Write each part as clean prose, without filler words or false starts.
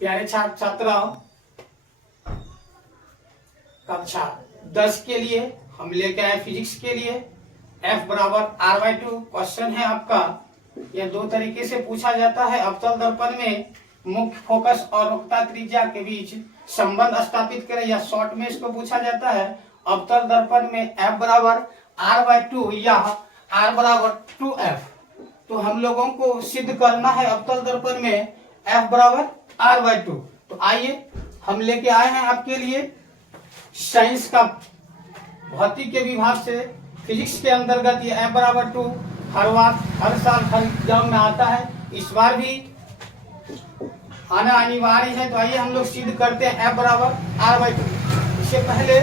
प्यारे छात्र छात्राओं, कक्षा 10 के लिए हम लेके आए फिजिक्स के लिए F बराबर r/2 क्वेश्चन है आपका। यह दो तरीके से पूछा जाता है। अवतल दर्पण में मुख्य फोकस और वक्रता त्रिज्या के बीच संबंध स्थापित करें, या शॉर्ट में इसको पूछा जाता है अवतल दर्पण में F बराबर r/2 या r बराबर 2f। तो हम लोगों को सिद्ध करना है अवतल दर्पण में F बराबर r/2। तो आइए हम लेके आए हैं आपके लिए साइंस का भौतिक के विभाग से फिजिक्स के अंतर्गत ये F बराबर 2 हर साल हर एग्जाम में आता है। इस बार भी आना अनिवार्य है। तो आइए हम लोग सिद्ध करते हैं F बराबर r/2। इससे पहले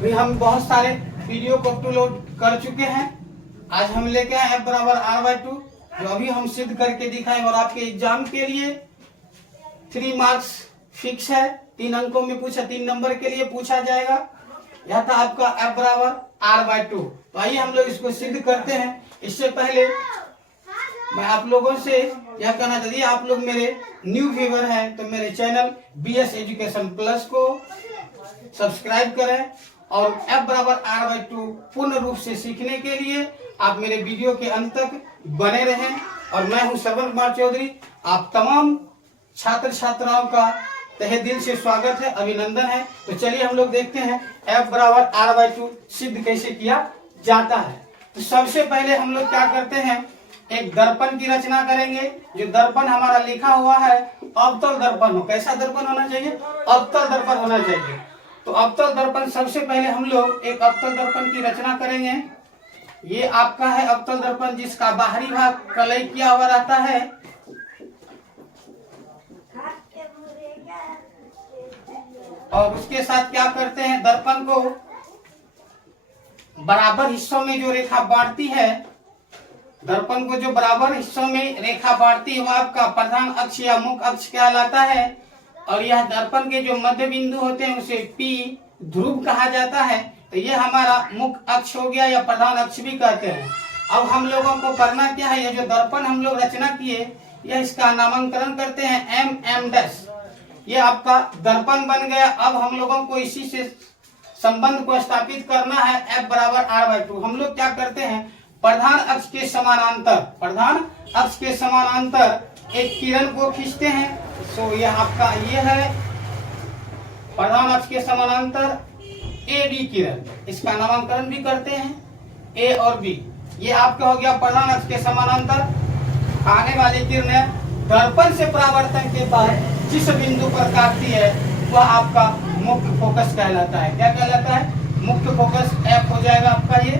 भी हम बहुत सारे वीडियो को अपलोड कर चुके हैं। आज हम लेके आए F बराबर r/2 जो अभी हम सिद्ध करके दिखाएं, और आपके एग्जाम के लिए 3 मार्क्स फिक्स है। 3 अंकों में पूछा, 3 नंबर के लिए पूछा जाएगा। यह था आपका F बराबर r/2। तो आइए हम लोग इसको सिद्ध करते हैं। इससे पहले मैं आप लोगों से यह कहना चाहिए, आप लोग मेरे न्यू व्यूअर हैं तो मेरे चैनल BS एजुकेशन प्लस को सब्सक्राइब करें, और F बराबर r/2 पूर्ण रूप से सीखने के लिए आप मेरे वीडियो के अंत तक बने रहें। और मैं हूं श्रवण कुमार चौधरी। आप तमाम छात्र छात्राओं का तहे दिल से स्वागत है, अभिनंदन है। तो चलिए हम लोग देखते हैं F बराबर r/2 सिद्ध कैसे किया जाता है। तो सबसे पहले हम लोग क्या करते हैं, एक दर्पण की रचना करेंगे। जो दर्पण हमारा लिखा हुआ है अवतल दर्पण हो। कैसा दर्पण होना चाहिए? अवतल दर्पण होना चाहिए। तो अवतल दर्पण, सबसे पहले हम लोग एक अवतल दर्पण की रचना करेंगे। ये आपका है अवतल दर्पण, जिसका बाहरी भाग कलई किया हुआ रहता है। और उसके साथ क्या करते हैं, दर्पण को बराबर हिस्सों में जो रेखा बांटती है, दर्पण को जो बराबर हिस्सों में रेखा बांटती है, वह आपका प्रधान अक्ष या मुख्य अक्ष कहलाता है। और यह दर्पण के जो मध्य बिंदु होते हैं उसे P ध्रुव कहा जाता है। तो यह हमारा मुख्य अक्ष हो गया, या प्रधान अक्ष भी कहते हैं। अब हम लोगों को करना क्या है, ये जो दर्पण हम लोग रचना किए, यह इसका नामकरण करते हैं MM'। ये आपका दर्पण बन गया। अब हम लोगों को इसी से संबंध को स्थापित करना है F बराबर r/2। हम लोग क्या करते हैं, प्रधान अक्ष के समानांतर एक किरण को खींचते हैं। सो यह आपका ये है प्रधान अक्ष के समानांतर AB किरण, इसका नामकरण भी करते हैं A और B। ये आपका हो गया प्रधान अक्ष के समानांतर आने वाली किरणें दर्पण से परावर्तन के बाद जिस बिंदु पर काटती है वह आपका मुख्य फोकस कहलाता है। क्या कहलाता है? मुख्य फोकस F हो जाएगा आपका। ये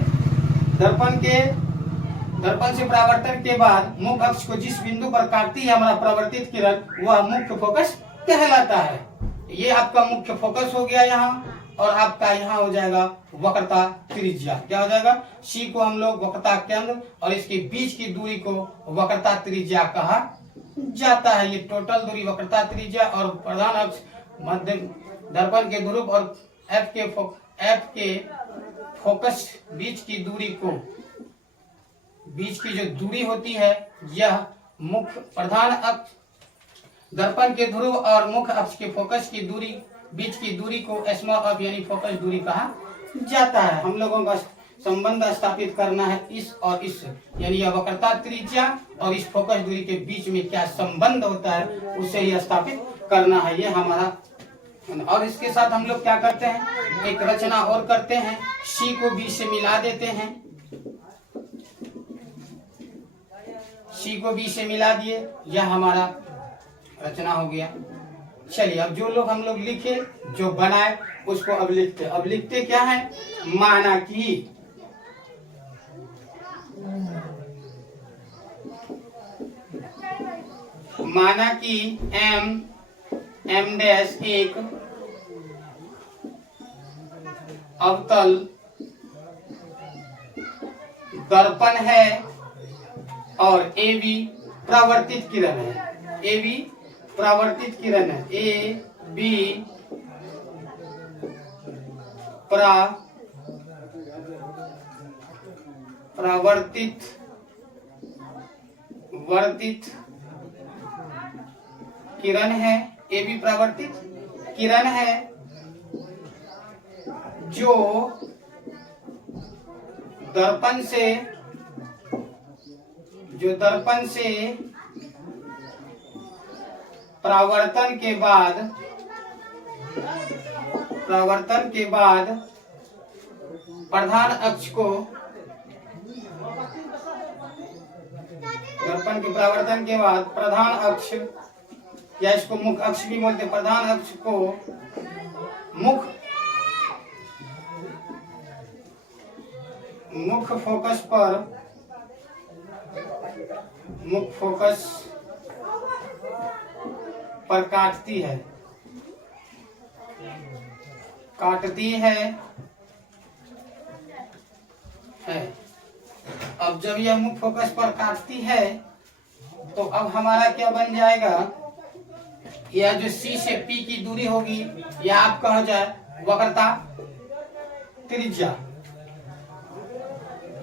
दर्पण से परावर्तन के बाद मुख्य अक्ष को जिस बिंदु पर काटती है हमारा परावर्तित किरण, वह मुख्य फोकस कहलाता है। ये आपका मुख्य फोकस हो गया यहाँ। और आपका यहाँ हो जाएगा वक्रता त्रिज्या। क्या हो जाएगा? C को हम लोग वक्रता केंद्र और इसके बीच की दूरी को वक्रता त्रिज्या कहा जाता है। ये टोटल दूरी वक्रता त्रिज्या, और प्रधान अक्ष मध्य दर्पण के ध्रुव और F के फोकस बीच की दूरी को, बीच की जो दूरी होती है, यह मुख्य प्रधान अक्ष दर्पण के ध्रुव और मुख्य अक्ष के फोकस की दूरी, बीच की दूरी को स्मॉल ऑफ यानी फोकस दूरी कहा जाता है। हम लोगों का संबंध स्थापित करना है इस और इस, यानी यह वक्रता त्रिज्या और इस फोकस दूरी के बीच में क्या संबंध होता है उसे ही स्थापित करना है। ये हमारा। और इसके साथ हम लोग क्या करते हैं, एक रचना और करते हैं। C को B से मिला देते हैं। C को B से मिला दिए, यह हमारा रचना हो गया। चलिए अब जो लोग हम लोग लिखे, जो बनाए, उसको अब लिखते क्या है, माना कि M' एक अवतल दर्पण है और AB परावर्तित किरण है। AB परावर्तित किरण है। AB परावर्तित किरण है, ए बी परावर्तित किरण है जो दर्पण से परावर्तन के बाद प्रधान अक्ष को, दर्पण के परावर्तन के बाद प्रधान अक्ष या इसको मुख्य अक्ष भी बोलते हैं, प्रधान अक्ष को मुख्य फोकस पर काटती है। अब जब यह मुख्य फोकस पर काटती है तो अब हमारा क्या बन जाएगा, यह जो C से P की दूरी होगी यह आपका हो जाए वक्रता त्रिज्या,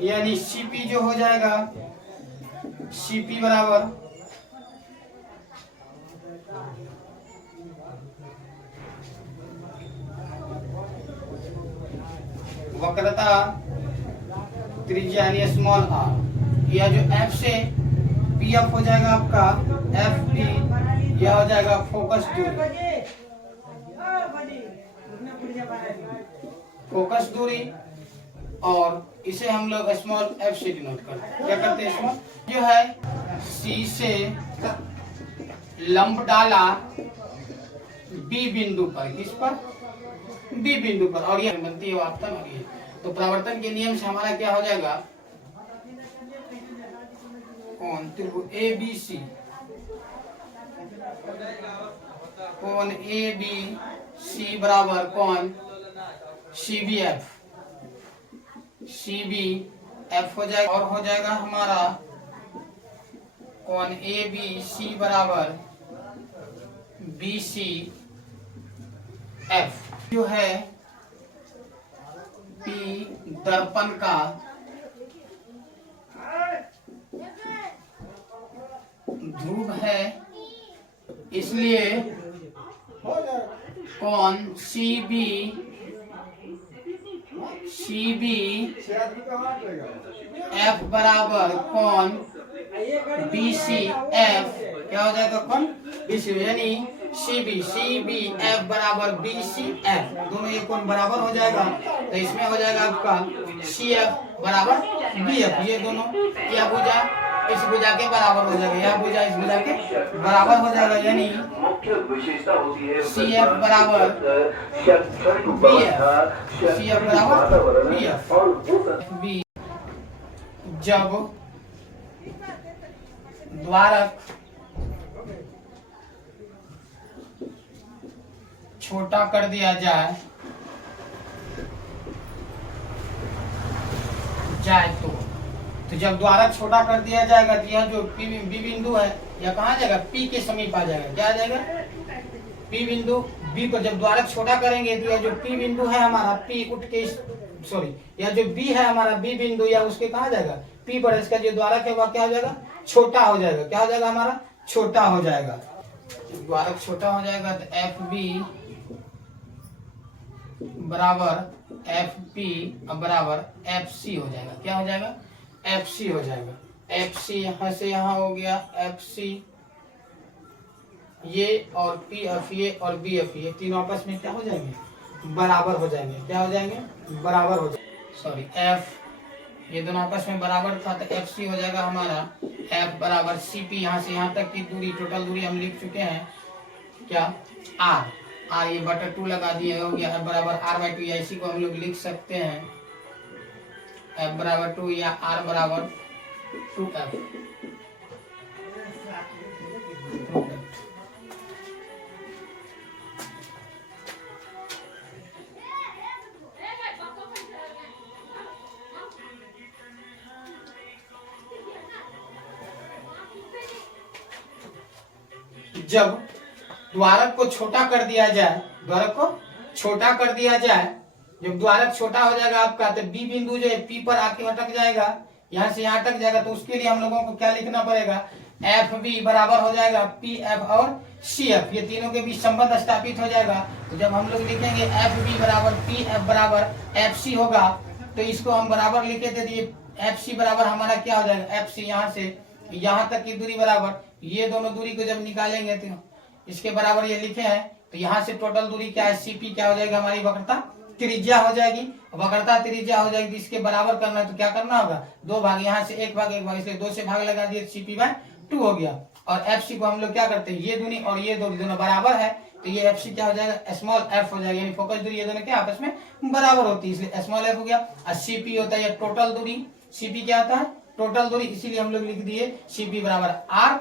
यानी CP जो हो जाएगा CP बराबर वक्रता त्रिज्या यानी स्मॉल r। यह जो F से PF हो जाएगा आपका FP, यह हो जाएगा फोकस दूरी, और इसे हम लोग स्मॉल f से डिनोट करते हैं। क्या करते हैं, स्मॉल जो है C से लंब डाला B बिंदु पर, किस पर, B बिंदु पर, और यह बनती है आपतन, और ये तो परावर्तन के नियम से हमारा क्या हो जाएगा, कोण त्रिभुज ABC, कोण ABC बराबर कोण CBF हो जाएगा, और हो जाएगा हमारा कोण ABC बराबर BCF जो है P दर्पण का ध्रुव है, इसलिए कोण CB F बराबर कोण BCF क्या हो जाएगा, कोण BCF, यानी CB F बराबर BCF, दोनों ये कोण बराबर हो जाएगा, तो इसमें हो जाएगा आपका CF बराबर BF, ये दोनों यह भुजा इस भुजा के बराबर हो जाएगा, यह भुजा इस भुजा के बराबर हो जाएगा, यानी मुख्य विशेषता होती है CF बराबर BF। जब द्वारक छोटा कर दिया जाए तो जब द्वारक छोटा कर दिया जाएगा तो यह जो बी बिंदु है यह कहाँ जाएगा, P के समीप आ जाएगा, क्या आ जाएगा, P बिंदु B पर जब द्वारक छोटा करेंगे तो यह जो P बिंदु है हमारा P उठ के यह जो B है हमारा B बिंदु या उसके कहाँ जाएगा, P पर, इसका जो द्वारक है वह क्या हो जाएगा, छोटा हो जाएगा, क्या हो जाएगा हमारा, छोटा हो जाएगा। द्वारक छोटा हो जाएगा तो FB बराबर FP बराबर FC हो जाएगा, क्या हो जाएगा, FC हो जाएगा। FC यहाँ से यहाँ हो गया FC, ये और PF ये और BF ये तीनों आपस में क्या हो जाएंगे, बराबर हो जाएंगे, क्या हो जाएंगे, बराबर हो जाएंगे, सॉरी F ये दोनों आपस में बराबर था तो FC हो जाएगा हमारा F बराबर CP, यहाँ से यहाँ तक की दूरी, टोटल दूरी हम लिख चुके हैं क्या, R ये बटा 2 लगा दिए, हो गया F बराबर R/2, या इसी को हम लोग लिख सकते हैं F बराबर 2 या R बराबर 2F। जब द्वारक को छोटा कर दिया जाए, जब द्वारक छोटा हो जाएगा आपका तो B बिंदु जो है P पर आके अटक जाएगा, यहाँ से यहाँ अटक जाएगा, तो उसके लिए हम लोगों को क्या लिखना पड़ेगा, एफ बी बराबर हो जाएगा पी एफ और सी एफ, ये तीनों के बीच संबंध स्थापित हो जाएगा। तो जब हम लोग लिखेंगे एफ बी बराबर पी एफ बराबर एफ सी होगा, तो इसको हम बराबर लिखे थे, ये एफ सी बराबर हमारा क्या हो जाएगा, एफ सी यहाँ से यहाँ तक की दूरी बराबर, ये दोनों दूरी को जब निकालेंगे तो इसके बराबर ये लिखे हैं, तो यहाँ से टोटल दूरी क्या है, सीपी क्या हो जाएगा, हमारी वक्रता त्रिज्या हो जाएगी। वक्रता त्रिज्या हो जाएगी, तो इसके बराबर करना है तो क्या करना होगा, 2 भाग, यहाँ से 1 भाग 1 भाग, इसलिए 2 से भाग लगा दिए, सीपी बाय 2 हो गया। और एफ सी को हम लोग क्या करते हैं, ये दूरी और ये दूरी दोनों बराबर है, तो ये एफ सी क्या हो जाएगा, स्मॉल एफ हो जाएगा, यानी फोकस दूरी ये दोनों क्या आपस में बराबर होती है, इसलिए स्मॉल एफ हो गया। और सीपी होता है टोटल दूरी, सीपी क्या होता है, टोटल दूरी, इसीलिए हम लोग लिख दिए सीपी बराबर आर,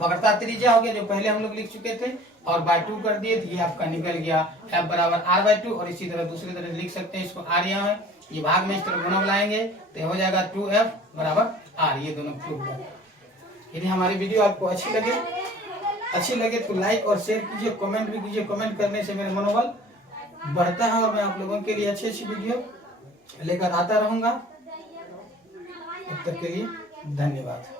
वक्रता त्रिज्या हो गया जो पहले हम लोग लिख चुके थे, और बाय 2 कर दिए, तो ये आपका निकल गया एफ बराबर आर बाय 2। और इसी तरह दूसरी तरह लिख सकते हैं इसको, आर यहाँ है, ये भाग में इस तरह गुना बुलाएंगे तो हो जाएगा 2f बराबर आर, ये दोनों प्रूफ है। यदि हमारी वीडियो आपको अच्छी लगे तो लाइक और शेयर कीजिए, कमेंट भी कीजिए, कमेंट करने से मेरा मनोबल बढ़ता है और मैं आप लोगों के लिए अच्छी वीडियो लेकर आता रहूंगा। तब तक के लिए धन्यवाद।